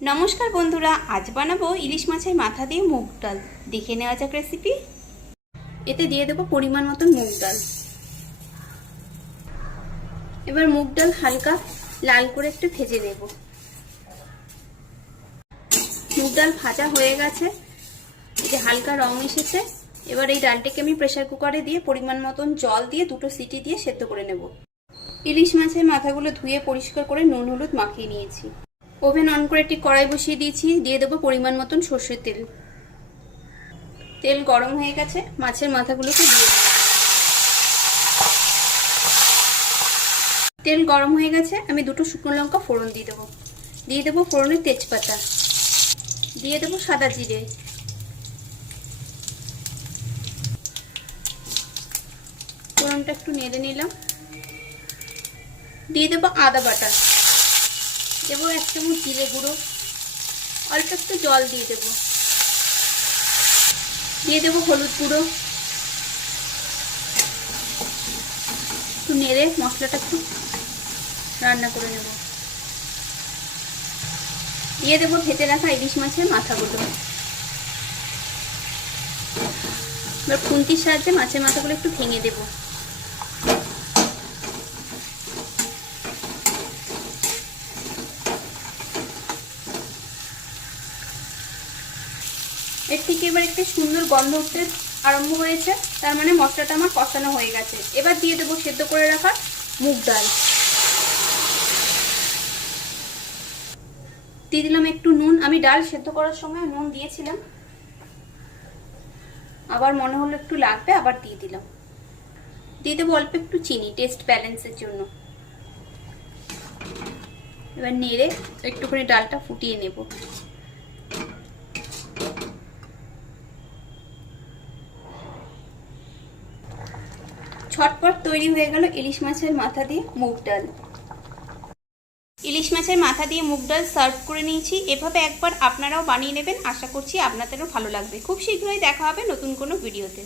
নমস্কার বন্ধুরা, আজ বানাবো ইলিশ মাছের মাথা দিয়ে মুগ ডাল। দেখে নেওয়া যাক রেসিপি। এতে দিয়ে দেবো পরিমাণ মতন মুগ ডাল। এবার মুগ ডাল হালকা লাল করে একটু ভেজে নেব। মুগ ডাল ভাজা হয়ে গেছে, এই যে হালকা রং এসেছে। এবার এই ডালটাকে আমি প্রেসার কুকারে দিয়ে পরিমাণ মতন জল দিয়ে 2টো সিটি দিয়ে সেদ্ধ করে নেব। ইলিশ মাছের মাথাগুলো ধুয়ে পরিষ্কার করে নুন হলুদ মাখিয়ে নিয়েছি। ওভেন অন করে একটি কড়াই বসিয়ে দিয়েছি, দিয়ে দেবো পরিমাণ মতন সর্ষের তেল। তেল গরম হয়ে গেছে, মাছের মাথাগুলোকে দিয়ে দেবো। তেল গরম হয়ে গেছে, আমি 2টো শুকনো লঙ্কা ফোড়ন দিয়ে দেবো। দিয়ে দেবো ফোড়নের তেজপাতা, দিয়ে দেবো সাদা জিরে, ফোড়নটা একটু নেড়ে নিলাম। দিয়ে দেবো আদা বাটা, দেবো 1 চামচ জিরে গুঁড়ো, অল্প একটু জল দিয়ে দেবো। দিয়ে দেবো হলুদ গুঁড়ো, একটু নেড়ে মশলাটা একটু রান্না করে নেব। দিয়ে দেবো ভেজে রাখা ইলিশ মাছের মাথাগুলো। এবার খুন্তির সাহায্যে মাছের মাথাগুলো একটু ভেঙে দেবো। এর থেকে এবার একটি সুন্দর গন্ধ উঠতে আরম্ভ হয়েছে, তার মানে মশলাটা আমার কষানো হয়ে গেছে। এবার দিয়ে দেবো সেদ্ধ করে রাখা মুগ ডাল। দিয়ে দিলাম একটু নুন, আমি ডাল সেদ্ধ করার সময় নুন দিয়েছিলাম, আবার মনে হলো একটু লাগবে, আবার দিয়ে দিলাম। দিয়ে দেবো অল্প একটু চিনি টেস্ট ব্যালেন্সের জন্য। এবার নেড়ে একটুখানি ডালটা ফুটিয়ে নেব। ছটপট তৈরি হয়ে গেল ইলিশ মাছের মাথা দিয়ে মুগ ডাল। ইলিশ মাছের মাথা দিয়ে মুগ ডাল সার্ভ করে নিয়েছি। এভাবে একবার আপনারাও বানিয়ে নেবেন, আশা করছি আপনাদেরও ভালো লাগবে। খুব শীঘ্রই দেখা হবে নতুন কোনো ভিডিওতে।